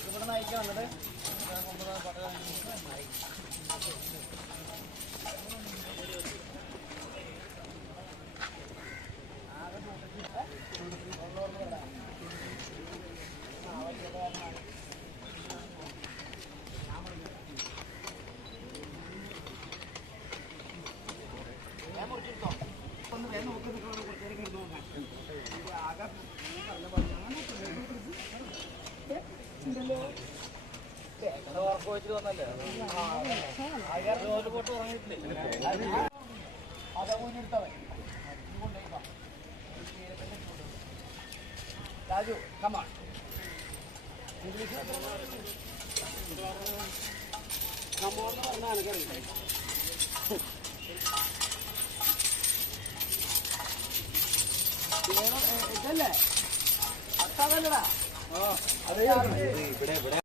ഇവിടെ നയിക്കാൻ വന്നിട്ട് ഞാൻ മുറിച്ചെടുത്തോ. ഒന്ന് വേഗം നോക്കി രാജു കമാൺ ഇംഗ്ലീഷ് കമോന്ന് പറഞ്ഞാൽ എനിക്കറിയില്ല ഇതല്ലേ അത്താവല്ലടാ अरे